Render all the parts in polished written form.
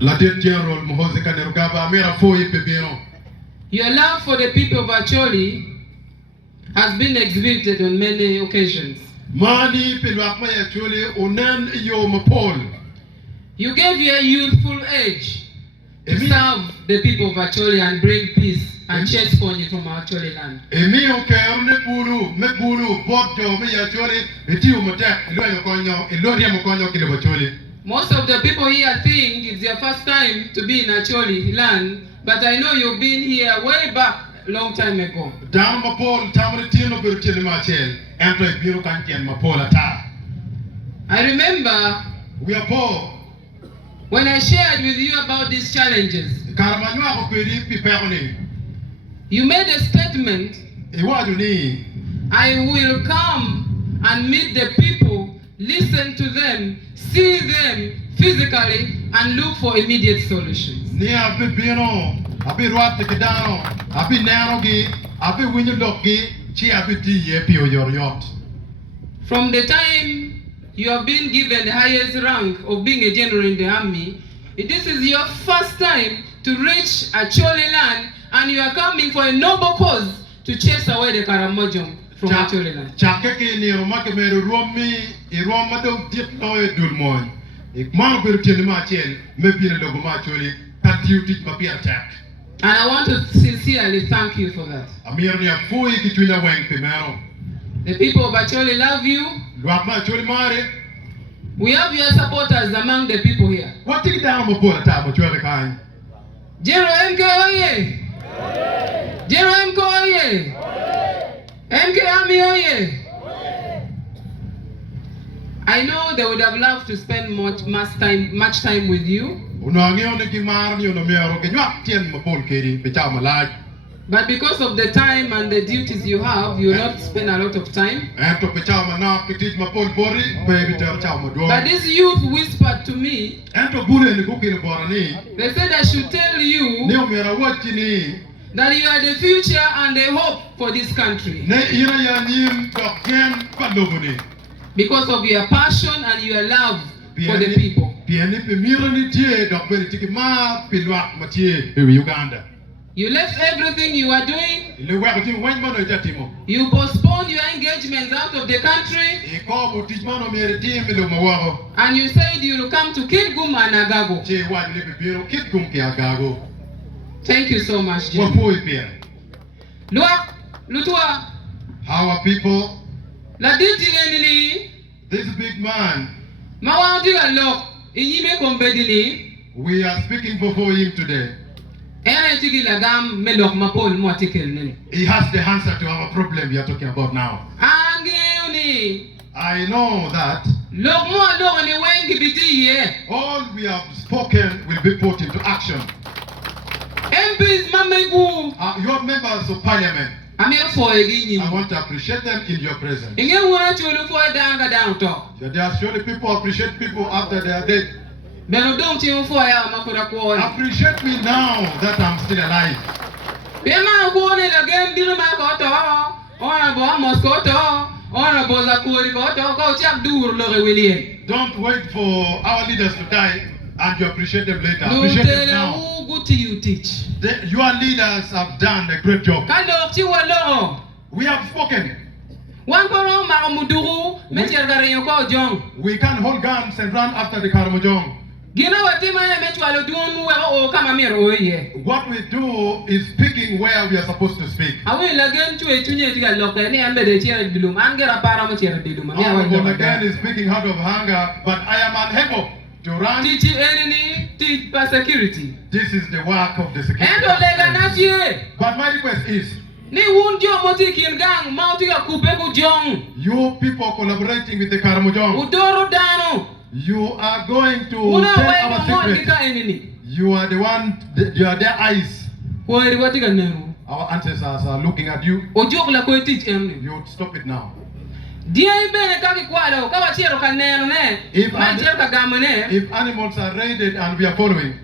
Lieutenant General Muhoozi Kanerugaba Amira Foyi Pebino. Your love for the people of Acholi has been exhibited on many occasions. Mani Pilwakma Acholi Unan Yo Mapol. You gave your youthful age to serve the people of Acholi and bring peace and chase Ponyi from Acholi land. Emi Okerne Bulu, Mebulu, Botjo, Me Acholi, Etiu Motek, Eloya Konyo, Elodia Mokonyo Kilabacholi. Most of the people here think it's their first time to be in Acholi land, but I know you've been here way back a long time ago. Down Mapol, Tamaritino Burtil Machel, and play Biro Kantian Mapola Ta. I remember We are poor. when I shared with you about these challenges, Karamanua Peri Piperoni. you made a statement, Iwaduni. I will come and meet the people, listen to them, see them physically, and look for immediate solutions. Ni Abi Bino, Abi Ruat Kedano, Abi Narogi, Abi Windogi, Chi Abi Yepi or your yacht. From the time you have been given the highest rank of being a general in the army, this is your first time to reach Acholi land, and you are coming for a noble cause to chase away the Karamojong from Acholi land. Chakeki ni Romake Meru Romi, Iromado Dip Noe Dulmon. If Margaret Tilmachel, maybe in the Logomacholi, patriotic Papi attack. And I want to sincerely thank you for that. Amiria Fui Kituna Wang Pimero. The people of Acholi love you. Luakma Cholimare. We have your supporters among the people here. What take down before the time of your kind? General MK Oye! General MK Oye! MK Army Oye! I know they would have loved to spend much time with you. But because of the time and the duties you have, you will not spend a lot of time. But this youth whispered to me, they said I should tell you that you are the future and the hope for this country. Because of your passion and your love for the people. You left everything you are doing. You postponed your engagements out of the country. And you said you will come to Kitgum and Agago. Thank you so much, Jim. How are people? This big man, we are speaking before him today. He has the answer to our problem we are talking about now. I know that all we have spoken will be put into action. Your members of parliament, I want to appreciate them in your presence. There are surely people appreciate people after they are dead. Appreciate me now that I'm still alive. Don't wait for our leaders to die and you appreciate them later. Appreciate them now. You teach. Your leaders have done a great job. We have spoken. We can't hold guns and run after the Karamojong. What we do is speaking where we are supposed to speak. Again is speaking out of hunger, but I am unable to run. Teach enemy, teach security. This is the work of the security. But my request is, you people collaborating with the Karamojong, you are going to tell our secret. You are the one, you are their eyes. Our ancestors are looking at you. You stop it now. If animals are raided and we are following,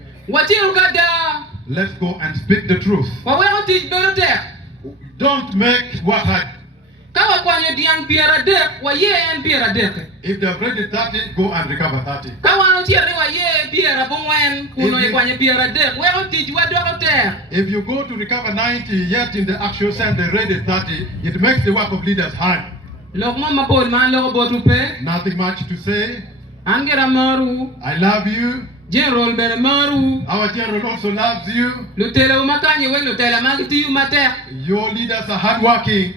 let's go and speak the truth. Don't make what If they have read 30, go and recover 30. If you go to recover 90, yet in the actual sense they read 30, it makes the work of leaders hard. Nothing much to say. I love you. Our general also loves you. Your leaders are hardworking.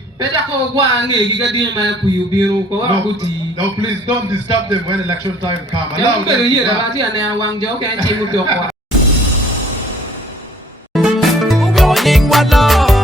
No, please don't disturb them when election time comes. Allow them to